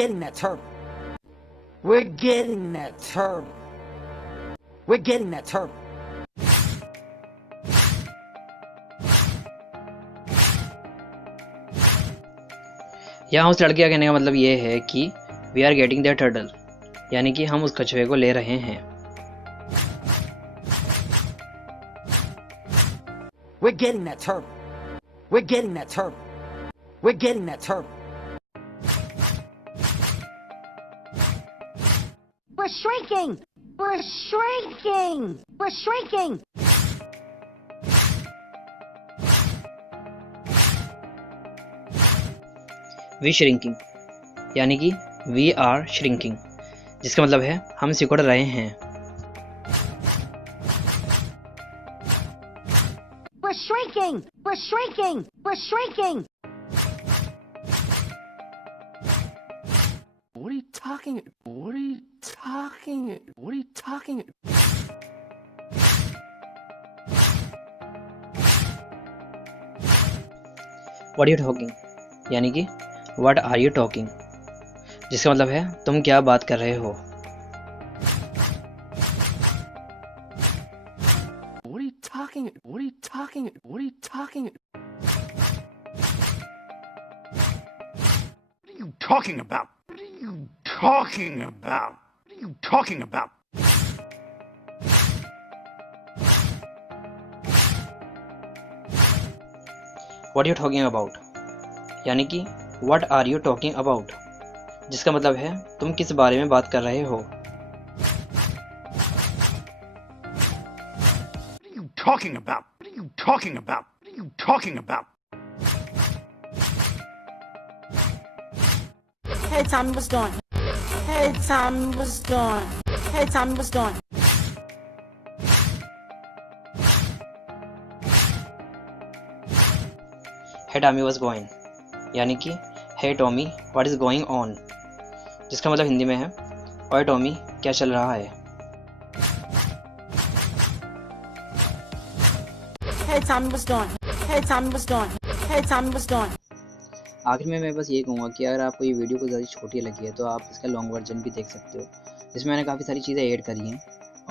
getting that turtle. We're getting that turtle. We're getting that turtle. यहाँ उस लड़के का कहने का मतलब ये है कि we are getting that turtle, यानी कि हम उस कछुए को ले रहे हैं। We're getting that turtle. We're getting that turtle. We're getting that turtle. We're shrinking. We're shrinking. We're shrinking. We shrinking, यानी कि वी आर श्रिंकिंग, जिसका मतलब है हम सिकुड़ रहे हैं। We're shrinking. We're shrinking. We're shrinking. What are you talking? What are you talking? What are you talking? What are you talking, यानी कि व्हाट आर यू टॉकिंग, जिसका मतलब है तुम क्या बात कर रहे हो। What are you talking? What are you talking? What are you talking? What are you talking about? What are you talking about? What are you talking about? What you talking about, यानी कि what are you talking about, जिसका मतलब है तुम किस बारे में बात कर रहे हो। What are you talking about? What are you talking about? What are you talking about? Hey, Tommy was doing. Hey, Tommy was doing. Hey, Tommy was doing. Hey Tommy was going, यानी कि hey Tommy what is going on, जिसका मतलब हिंदी में है ओए टॉमी क्या चल रहा है। Hey, Tommy was doing. Hey, Tommy was doing. Hey, Tommy was doing. आखिर में मैं बस ये कहूँगा कि अगर आपको ये वीडियो को ज़्यादा छोटी लगी है तो आप इसका लॉन्ग वर्जन भी देख सकते हो, जिसमें मैंने काफ़ी सारी चीज़ें ऐड करी हैं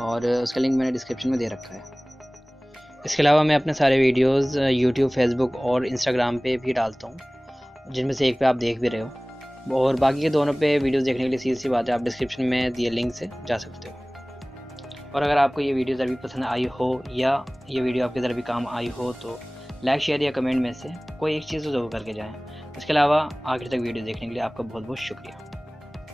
और उसका लिंक मैंने डिस्क्रिप्शन में दे रखा है। इसके अलावा मैं अपने सारे वीडियोस यूट्यूब, फेसबुक और इंस्टाग्राम पे भी डालता हूँ, जिनमें से एक पे आप देख भी रहे हो, और बाकी के दोनों पे वीडियोस देखने के लिए सीधी सी बात है, आप डिस्क्रिप्शन में दिए लिंक से जा सकते हो। और अगर आपको ये वीडियो ज़रा भी पसंद आई हो या ये वीडियो आपके ज़रा भी काम आई हो तो लाइक, शेयर या कमेंट में से कोई एक चीज़ तो ज़रूर करके जाएँ। इसके अलावा आखिर तक वीडियो देखने के लिए आपका बहुत बहुत शुक्रिया।